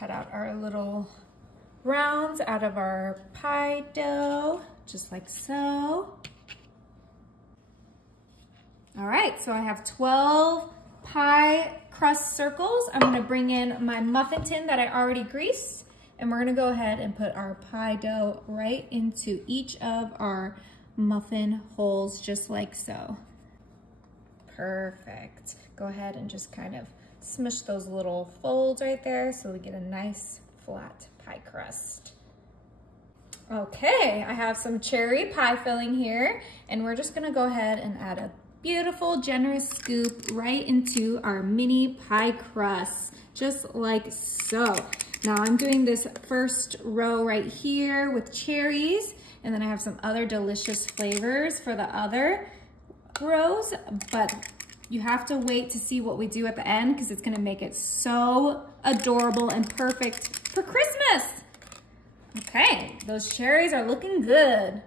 cut out our little rounds out of our pie dough, just like so. All right, so I have 12 pie crust circles. I'm gonna bring in my muffin tin that I already greased, and we're gonna go ahead and put our pie dough right into each of our muffin holes, just like so. Perfect. Go ahead and just kind of smush those little folds right there so we get a nice flat pie crust. Okay, I have some cherry pie filling here, and we're just gonna go ahead and add a beautiful, generous scoop right into our mini pie crust, just like so. Now I'm doing this first row right here with cherries, and then I have some other delicious flavors for the other rows, but you have to wait to see what we do at the end because it's gonna make it so adorable and perfect for Christmas. Okay, those cherries are looking good.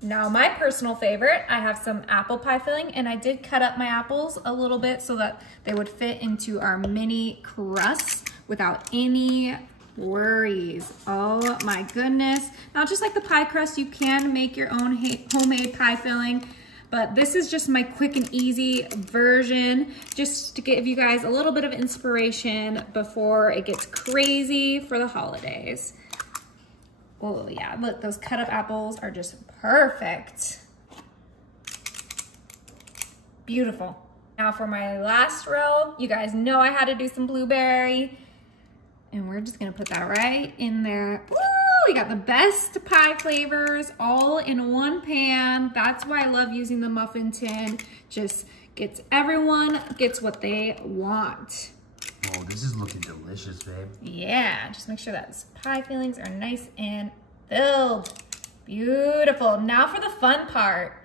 Now my personal favorite, I have some apple pie filling, and I did cut up my apples a little bit so that they would fit into our mini crust without any worries. Oh my goodness. Now just like the pie crust, you can make your own homemade pie filling, but this is just my quick and easy version, just to give you guys a little bit of inspiration before it gets crazy for the holidays. Oh yeah, look, those cut up apples are just perfect. Beautiful. Now for my last row, you guys know I had to do some blueberry, and we're just gonna put that right in there. Woo, we got the best pie flavors all in one pan. That's why I love using the muffin tin. Just everyone gets what they want. Oh, this is looking delicious, babe. Yeah, just make sure that those pie fillings are nice and filled. Beautiful. Now for the fun part.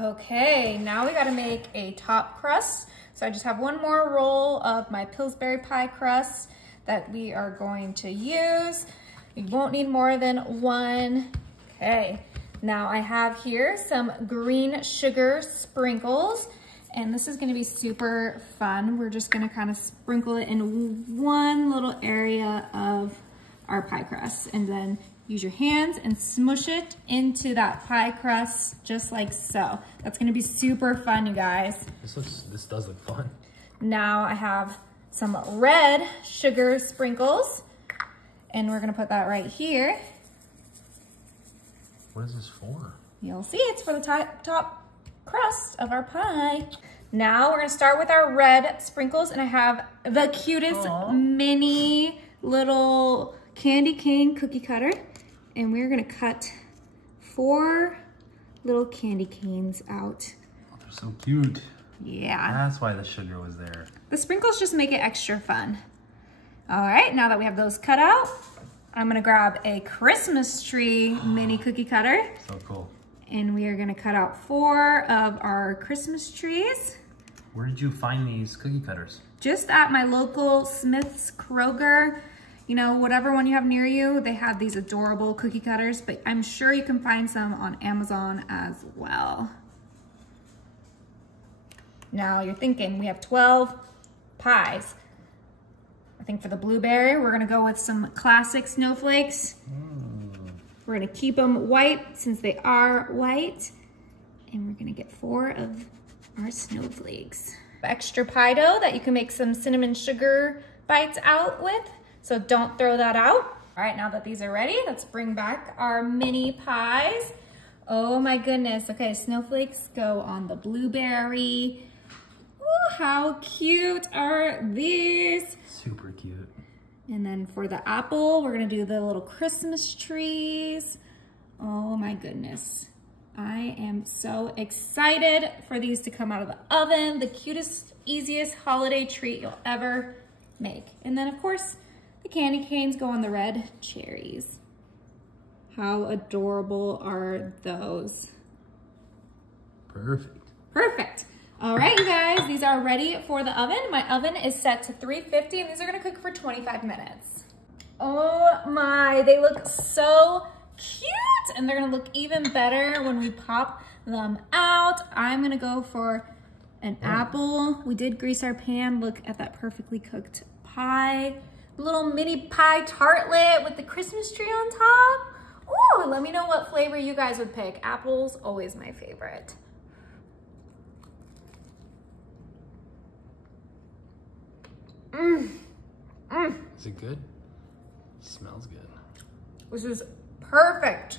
Okay, now we gotta make a top crust. So I just have one more roll of my Pillsbury pie crust that we are going to use. You won't need more than one. Okay, now I have here some green sugar sprinkles. And this is gonna be super fun. We're just gonna kind of sprinkle it in one little area of our pie crust, and then use your hands and smush it into that pie crust just like so. That's gonna be super fun, you guys. This does look fun. Now I have some red sugar sprinkles, and we're gonna put that right here. What is this for? You'll see, it's for the top crust of our pie. Now we're gonna start with our red sprinkles, and I have the cutest mini little candy cane cookie cutter, and we're gonna cut 4 little candy canes out. Oh, they're so cute. Yeah. That's why the sugar was there. The sprinkles just make it extra fun. All right, now that we have those cut out, I'm gonna grab a Christmas tree mini cookie cutter. So cool. And we are gonna cut out 4 of our Christmas trees. Where did you find these cookie cutters? Just at my local Smith's Kroger. You know, whatever one you have near you, they have these adorable cookie cutters, but I'm sure you can find some on Amazon as well. Now you're thinking, we have 12 pies. I think for the blueberry, we're gonna go with some classic snowflakes. We're gonna keep them white since they are white. And we're gonna get 4 of our snowflakes. Extra pie dough that you can make some cinnamon sugar bites out with. So don't throw that out. All right, now that these are ready, let's bring back our mini pies. Oh my goodness. Okay, snowflakes go on the blueberry. Ooh, how cute are these? Super cute. And then for the apple, we're gonna do the little Christmas trees. Oh my goodness. I am so excited for these to come out of the oven. The cutest, easiest holiday treat you'll ever make. And then of course, the candy canes go on the red cherries. How adorable are those? Perfect. Perfect. All right, you guys, these are ready for the oven. My oven is set to 350, and these are gonna cook for 25 minutes. Oh my, they look so cute, and they're gonna look even better when we pop them out. I'm gonna go for an apple. We did grease our pan. Look at that perfectly cooked pie. Little mini pie tartlet with the Christmas tree on top. Ooh, let me know what flavor you guys would pick. Apple's always my favorite. Is it good? Smells good. This is perfect.